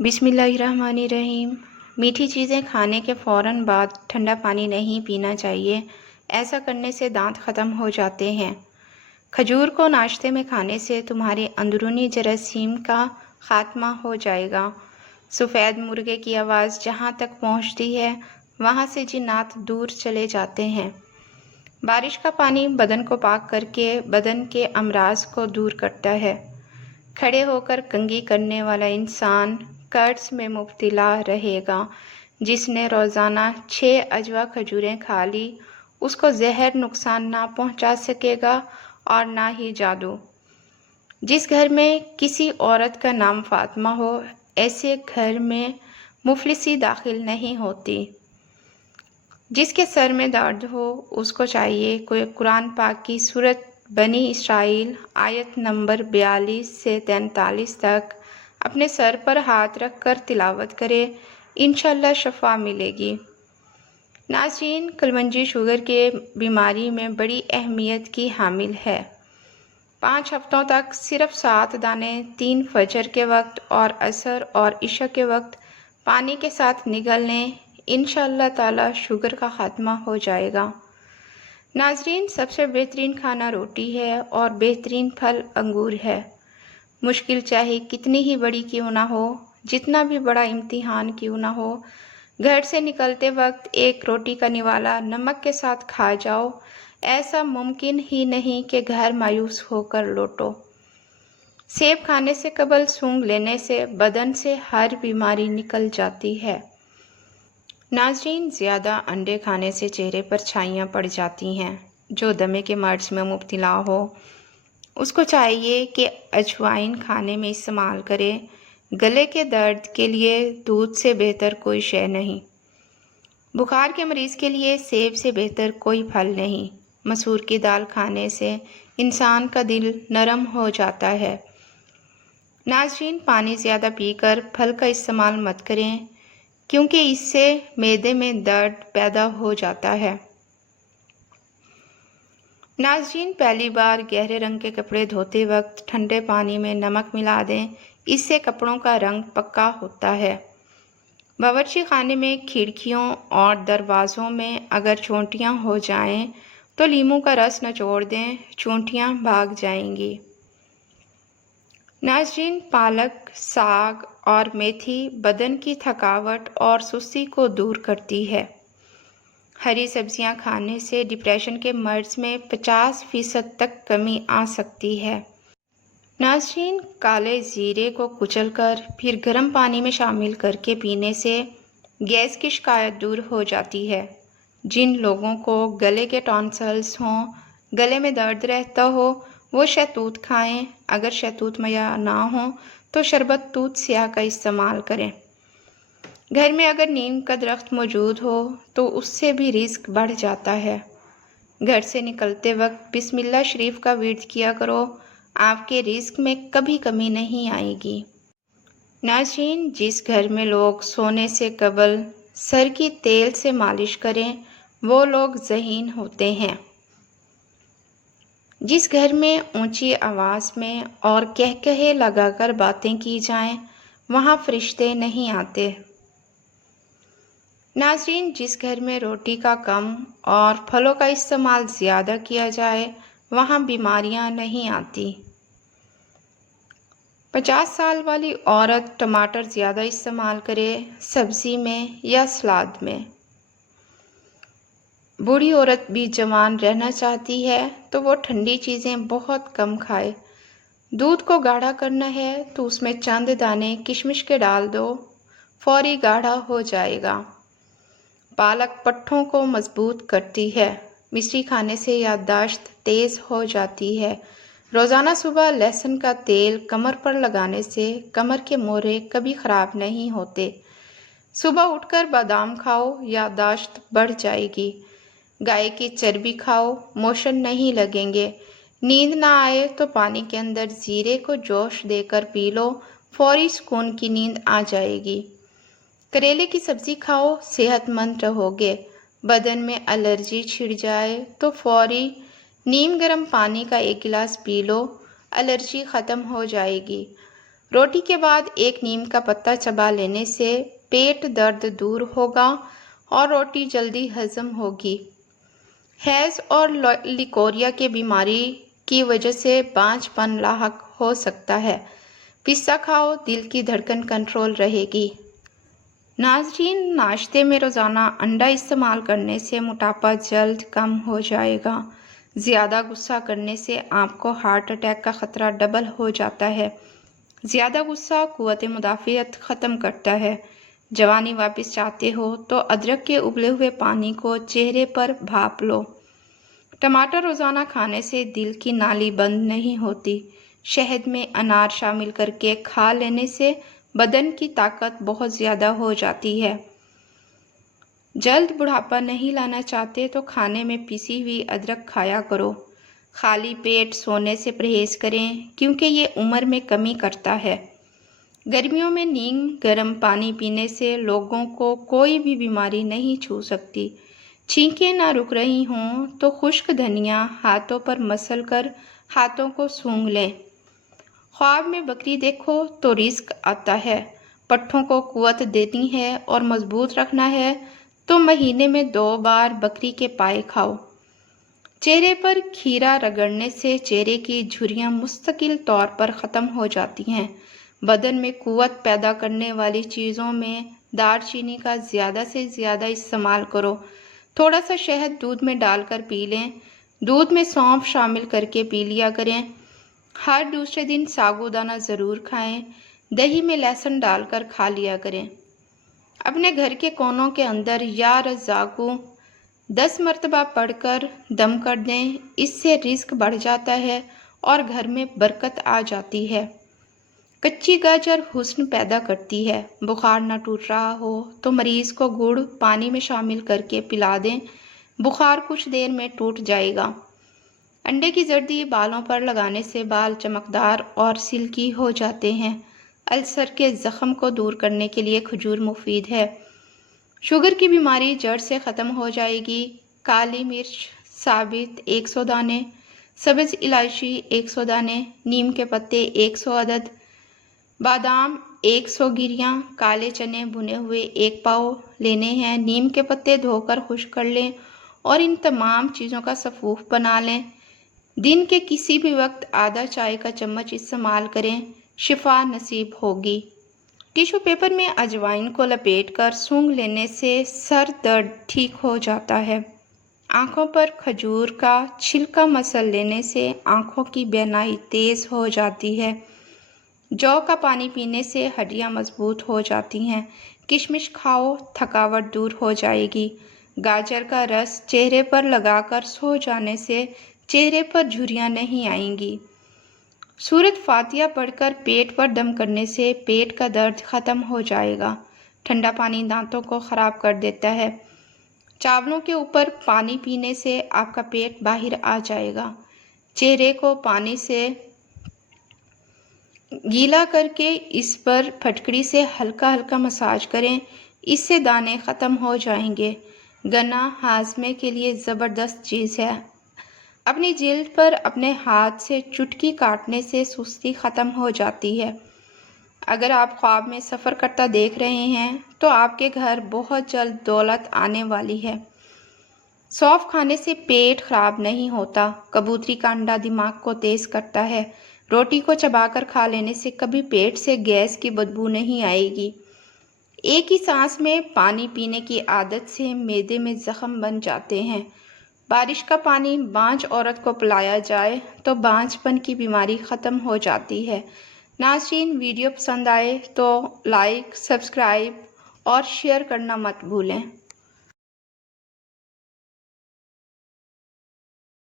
بسم اللہ الرحمن الرحیم۔ میٹھی چیزیں کھانے کے فوراً بعد ٹھنڈا پانی نہیں پینا چاہیے، ایسا کرنے سے دانت ختم ہو جاتے ہیں۔ کھجور کو ناشتے میں کھانے سے تمہارے اندرونی جراثیم کا خاتمہ ہو جائے گا۔ سفید مرغے کی آواز جہاں تک پہنچتی ہے وہاں سے جنات دور چلے جاتے ہیں۔ بارش کا پانی بدن کو پاک کر کے بدن کے امراض کو دور کرتا ہے۔ کھڑے ہو کر کنگھی کرنے والا انسان قرض میں مبتلا رہے گا۔ جس نے روزانہ 6 عجوہ کھجوریں کھا لی اس کو زہر نقصان نہ پہنچا سکے گا اور نہ ہی جادو۔ جس گھر میں کسی عورت کا نام فاطمہ ہو ایسے گھر میں مفلسی داخل نہیں ہوتی۔ جس کے سر میں درد ہو اس کو چاہیے کوئی قرآن پاک کی سورۃ بنی اسرائیل آیت نمبر 42 سے 43 تک اپنے سر پر ہاتھ رکھ کر تلاوت کرے، انشاءاللہ شفا ملے گی۔ ناظرین، کلونجی شوگر کے بیماری میں بڑی اہمیت کی حامل ہے۔ 5 ہفتوں تک صرف 7 دانے 3 فجر کے وقت اور عصر اور عشاء کے وقت پانی کے ساتھ نگل لیں، انشاءاللہ تعالی شوگر کا خاتمہ ہو جائے گا۔ ناظرین، سب سے بہترین کھانا روٹی ہے اور بہترین پھل انگور ہے۔ مشکل چاہے کتنی ہی بڑی کیوں نہ ہو، جتنا بھی بڑا امتحان کیوں نہ ہو، گھر سے نکلتے وقت ایک روٹی کا نوالا نمک کے ساتھ کھا جاؤ، ایسا ممکن ہی نہیں کہ گھر مایوس ہو کر لوٹو۔ سیب کھانے سے قبل سونگھ لینے سے بدن سے ہر بیماری نکل جاتی ہے۔ ناظرین، زیادہ انڈے کھانے سے چہرے پر چھائیاں پڑ جاتی ہیں۔ جو دمے کے مرض میں مبتلا ہو اس کو چاہیے کہ اجوائن کھانے میں استعمال کرے۔ گلے کے درد کے لیے دودھ سے بہتر کوئی شے نہیں۔ بخار کے مریض کے لیے سیب سے بہتر کوئی پھل نہیں۔ مسور کی دال کھانے سے انسان کا دل نرم ہو جاتا ہے۔ ناظرین، پانی زیادہ پی کر پھل کا استعمال مت کریں کیونکہ اس سے معدے میں درد پیدا ہو جاتا ہے۔ ناظرین، پہلی بار گہرے رنگ کے کپڑے دھوتے وقت ٹھنڈے پانی میں نمک ملا دیں، اس سے کپڑوں کا رنگ پکا ہوتا ہے۔ باورچی خانے میں کھڑکیوں اور دروازوں میں اگر چونٹیاں ہو جائیں تو لیموں کا رس نچوڑ دیں، چونٹیاں بھاگ جائیں گی۔ ناظرین، پالک، ساگ اور میتھی بدن کی تھکاوٹ اور سستی کو دور کرتی ہے۔ ہری سبزیاں کھانے سے ڈپریشن کے مرض میں 50% تک کمی آ سکتی ہے۔ ناظرین، کالے زیرے کو کچل کر پھر گرم پانی میں شامل کر کے پینے سے گیس کی شکایت دور ہو جاتی ہے۔ جن لوگوں کو گلے کے ٹانسلز ہوں، گلے میں درد رہتا ہو، وہ شہتوت کھائیں۔ اگر شہتوت میسر نہ ہو تو شربت توت سیاہ کا استعمال کریں۔ گھر میں اگر نیم کا درخت موجود ہو تو اس سے بھی رزق بڑھ جاتا ہے۔ گھر سے نکلتے وقت بسم اللہ شریف کا ورد کیا کرو، آپ کے رزق میں کبھی کمی نہیں آئے گی۔ ناظرین، جس گھر میں لوگ سونے سے قبل سر کی تیل سے مالش کریں وہ لوگ ذہین ہوتے ہیں۔ جس گھر میں اونچی آواز میں اور کہکہے لگا کر باتیں کی جائیں وہاں فرشتے نہیں آتے۔ ناظرین، جس گھر میں روٹی کا کم اور پھلوں کا استعمال زیادہ کیا جائے وہاں بیماریاں نہیں آتی۔ 50 سال والی عورت ٹماٹر زیادہ استعمال کرے سبزی میں یا سلاد میں۔ بوڑھی عورت بھی جوان رہنا چاہتی ہے تو وہ ٹھنڈی چیزیں بہت کم کھائے۔ دودھ کو گاڑھا کرنا ہے تو اس میں چند دانے کشمش کے ڈال دو، فوری گاڑھا ہو جائے گا۔ پالک پٹھوں کو مضبوط کرتی ہے۔ مچھلی کھانے سے یادداشت تیز ہو جاتی ہے۔ روزانہ صبح لہسن کا تیل کمر پر لگانے سے کمر کے مورے کبھی خراب نہیں ہوتے۔ صبح اٹھ کر بادام کھاؤ، یادداشت بڑھ جائے گی۔ گائے کی چربی کھاؤ، موشن نہیں لگیں گے۔ نیند نہ آئے تو پانی کے اندر زیرے کو جوش دے کر پی لو، فوری سکون کی نیند آ جائے گی۔ کریلے کی سبزی کھاؤ، صحت مند رہو گے۔ بدن میں الرجی چھڑ جائے تو فوری نیم گرم پانی کا 1 گلاس پی لو، الرجی ختم ہو جائے گی۔ روٹی کے بعد ایک نیم کا پتا چبا لینے سے پیٹ درد دور ہوگا اور روٹی جلدی ہضم ہوگی۔ حیض اور لیکوریا کی بیماری کی وجہ سے بانجھ پن لاحق ہو سکتا ہے۔ پستہ کھاؤ، دل کی دھڑکن کنٹرول رہے گی۔ ناظرین، ناشتے میں روزانہ انڈا استعمال کرنے سے موٹاپا جلد کم ہو جائے گا۔ زیادہ غصہ کرنے سے آپ کو ہارٹ اٹیک کا خطرہ ڈبل ہو جاتا ہے۔ زیادہ غصہ قوت مدافعت ختم کرتا ہے۔ جوانی واپس چاہتے ہو تو ادرک کے ابلے ہوئے پانی کو چہرے پر بھاپ لو۔ ٹماٹر روزانہ کھانے سے دل کی نالی بند نہیں ہوتی۔ شہد میں انار شامل کر کے کھا لینے سے بدن کی طاقت بہت زیادہ ہو جاتی ہے۔ جلد بڑھاپا نہیں لانا چاہتے تو کھانے میں پیسی ہوئی ادرک کھایا کرو۔ خالی پیٹ سونے سے پرہیز کریں کیونکہ یہ عمر میں کمی کرتا ہے۔ گرمیوں میں نیم گرم پانی پینے سے لوگوں کو کوئی بھی بیماری نہیں چھو سکتی۔ چھینکیں نہ رک رہی ہوں تو خشک دھنیا ہاتھوں پر مسل کر ہاتھوں کو سونگھ لیں۔ خواب میں بکری دیکھو تو رزق آتا ہے۔ پٹھوں کو قوت دیتی ہے اور مضبوط رکھنا ہے تو مہینے میں 2 بار بکری کے پائے کھاؤ۔ چہرے پر کھیرا رگڑنے سے چہرے کی جھریاں مستقل طور پر ختم ہو جاتی ہیں۔ بدن میں قوت پیدا کرنے والی چیزوں میں دار چینی کا زیادہ سے زیادہ استعمال کرو۔ تھوڑا سا شہد دودھ میں ڈال کر پی لیں۔ دودھ میں سونف شامل کر کے پی لیا کریں۔ ہر دوسرے دن ساگو دانہ ضرور کھائیں۔ دہی میں لہسن ڈال کر کھا لیا کریں۔ اپنے گھر کے کونوں کے اندر یا رزاقو 10 مرتبہ پڑھ کر دم کر دیں۔ اس سے رزق بڑھ جاتا ہے اور گھر میں برکت آ جاتی ہے۔ کچی گاجر حسن پیدا کرتی ہے۔ بخار نہ ٹوٹ رہا ہو تو مریض کو گڑ پانی میں شامل کر کے پلا دیں۔ بخار کچھ دیر میں ٹوٹ جائے گا۔ انڈے کی زردی بالوں پر لگانے سے بال چمکدار اور سلکی ہو جاتے ہیں۔ السر کے زخم کو دور کرنے کے لیے کھجور مفید ہے۔ شوگر کی بیماری جڑ سے ختم ہو جائے گی۔ کالی مرچ ثابت 100 دانے، سبز الائچی 100 دانے، نیم کے پتے 100 عدد، بادام 100 گریاں، کالے چنے بھنے ہوئے 1 پاؤ لینے ہیں۔ نیم کے پتے دھو کر خشک کر لیں اور ان تمام چیزوں کا سفوف بنا لیں۔ دن کے کسی بھی وقت آدھا چائے کا چمچ استعمال کریں، شفا نصیب ہوگی۔ ٹیشو پیپر میں اجوائن کو لپیٹ کر سونگھ لینے سے سر درد ٹھیک ہو جاتا ہے۔ آنکھوں پر کھجور کا چھلکا مسل لینے سے آنکھوں کی بینائی تیز ہو جاتی ہے۔ جو کا پانی پینے سے ہڈیاں مضبوط ہو جاتی ہیں۔ کشمش کھاؤ، تھکاوٹ دور ہو جائے گی۔ گاجر کا رس چہرے پر لگا کر سو جانے سے چہرے پر جھریاں نہیں آئیں گی۔ سورۃ فاتحہ پڑھ کر پیٹ پر دم کرنے سے پیٹ کا درد ختم ہو جائے گا۔ ٹھنڈا پانی دانتوں کو خراب کر دیتا ہے۔ چاولوں کے اوپر پانی پینے سے آپ کا پیٹ باہر آ جائے گا۔ چہرے کو پانی سے گیلا کر کے اس پر پھٹکڑی سے ہلکا ہلکا مساج کریں، اس سے دانے ختم ہو جائیں گے۔ گنا ہاضمے کے لیے زبردست چیز ہے۔ اپنی جلد پر اپنے ہاتھ سے چٹکی کاٹنے سے سستی ختم ہو جاتی ہے۔ اگر آپ خواب میں سفر کرتا دیکھ رہے ہیں تو آپ کے گھر بہت جلد دولت آنے والی ہے۔ سونف کھانے سے پیٹ خراب نہیں ہوتا۔ کبوتری کا انڈا دماغ کو تیز کرتا ہے۔ روٹی کو چبا کر کھا لینے سے کبھی پیٹ سے گیس کی بدبو نہیں آئے گی۔ ایک ہی سانس میں پانی پینے کی عادت سے معدے میں زخم بن جاتے ہیں۔ بارش کا پانی بانجھ عورت کو پلایا جائے تو بانجھ پن کی بیماری ختم ہو جاتی ہے۔ ناظرین، ویڈیو پسند آئے تو لائک، سبسکرائب اور شیئر کرنا مت بھولیں۔